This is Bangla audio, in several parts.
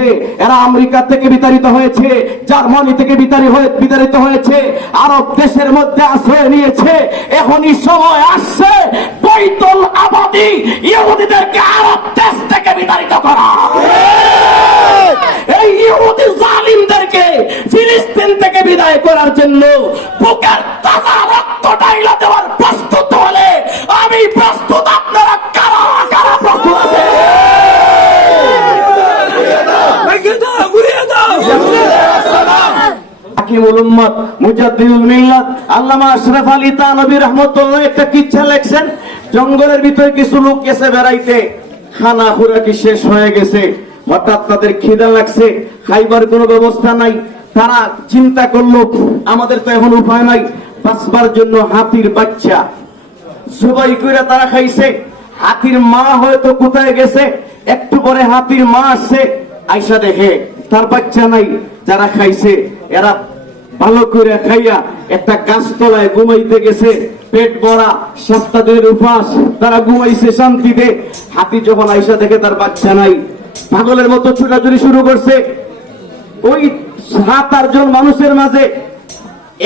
আছে, এরা আমেরিকা থেকে বিতাড়িত হয়েছে, জার্মানি থেকে বিতাড়িত হয়েছে, আরব দেশের মধ্যে আশ্রয় নিয়েছে। এখনই সময় আসছে বাইতুল আবাদি ইহুদিদেরকে আরব দেশ থেকে বিতাড়িত করা। এই ইহুদি জালিমদেরকে ফিলিস্তিন থেকে বিদায় করার জন্য বুকের তাজা রক্ত ঢাইলা দেওয়ার প্রস্তুত হলে আমি প্রস্তুত। আপনারা কারা কারা প্রস্তুত আছে? আল্লামা আশরাফ আলী থানভী রাহমাতুল্লাহ একটা কিচ্ছা লেখছেন। জঙ্গলের ভিতরে কিছু লোক গেছে বেড়াইতে, খানা খুরাকি শেষ হয়ে গেছে, হঠাৎ তাদের খিদা লাগছে, খাইবার কোনো ব্যবস্থা নাই। তারা চিন্তা করলো আমাদের তো এখন উপায় নাই, বাঁচবার জন্য হাতির বাচ্চা জবাই করে তারা খাইছে। হাতির মা হয়তো কোথায় গেছে, একটু পরে হাতির মা আসছে, আইসা দেখে তার বাচ্চা নাই। যারা খাইছে এরা ভালো করে খাইয়া একটা গাছতলায় ঘুমাইতে গেছে, পেট ভরা, 7 দিনের উপাস, তারা ঘুমাইছে শান্তিতে। হাতি যখন আইসা দেখে তার বাচ্চা নাই, পাগলের মতো ছোটাছুটি শুরু করছে। ওই 7-8 জন মানুষের মাঝে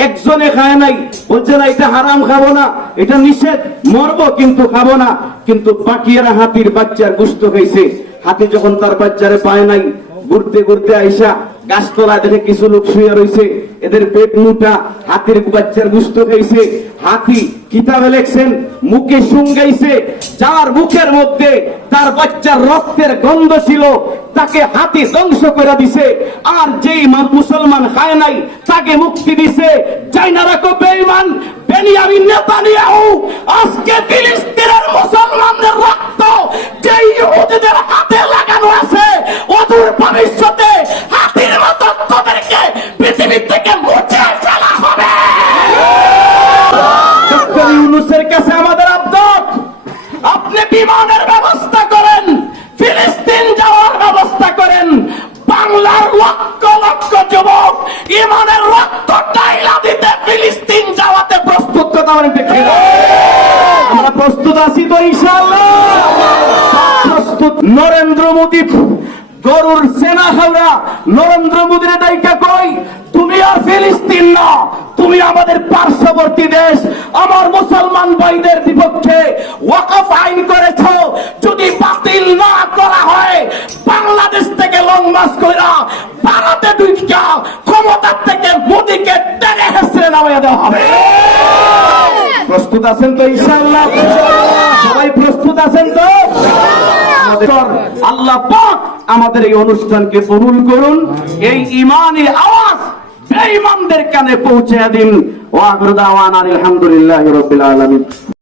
একজনে খায় নাই, বলছে না এটা হারাম, খাবো না, এটা নিষেধ, মরবো কিন্তু খাবো না। কিন্তু বাকিরা হাতির বাচ্চার গোশত খাইছে। হাতি যখন তার বাচ্চারে পায় নাই, ঘুরতে ঘুরতে আইসা গাছতলায় দেখে কিছু লোক শুয়ে রয়েছে, এদের পেট মোটা, হাতির বাচ্চার গোশত খাইছে। হাতি কিতাবে লেখছেন মুখে শুঙ্গাইছে, যার মুখের মধ্যে তার বাচ্চার রক্তের গন্ধ ছিল তাকে হাতি ধ্বংস করে দিছে। আর যেই মুসলমান খায় নাই তাকে মুক্তি দিছে। যাই না রাখো বেঈমান বেনিয়ামিন নেতানিয়াহু আজকে ফিলিস্তিনের মুসলমানদের রক্ত যেই ইহুদিদের হাতে লাগানো আছে, অদূর ভবিষ্যতে হাতির মতো তাদেরকে পৃথিবী থেকে মুছে ফেলা হবে। ডক্টর ইউনূসের কাছে আমাদের আবেদন, আপনি বিমানের ব্যবস্থা করেন, ফিলিস্তিন যাওয়ার ব্যবস্থা করেন। বাংলার লক্ষ লক্ষ যুবক ইমানের রক্ত ঢাইলা দিতে ফিলিস্তিন যাওয়াতে প্রস্তুত। কথা বলেন ঠিক কিনা? আমরা প্রস্তুত আছি তো ইনশাআল্লাহ? প্রস্তুত। নরেন্দ্র মোদী গরুর সেনা হাওড়া নরেন্দ্র মোদীর ডাইকা কই, তুমি আর ফিলিস্তিন না, তুমি আমাদের পার্শ্ববর্তী দেশ। আমার মুসলমান ভাইদের বিপক্ষে ওয়াকফ আইন করেছো, যদি বাতিল না করা হয় বাংলাদেশ থেকে লং মার্চ কইরা ভারতে ঢুকা ক্ষমতার থেকে মোদীকে টেনে হেসড়ে নামিয়ে দেওয়া হবে। প্রস্তুত আছেন তো ইনশাআল্লাহ? সবাই প্রস্তুত আছেন তো? আল্লাহ পাক আমাদের এই অনুষ্ঠানকে কবুল করুন। এই ঈমানি আওয়াজ বেঈমানদের কানে পৌঁছে দিন। ওয়া আখিরু দাওয়ানা আলহামদুলিল্লাহি রাব্বিল আলামিন।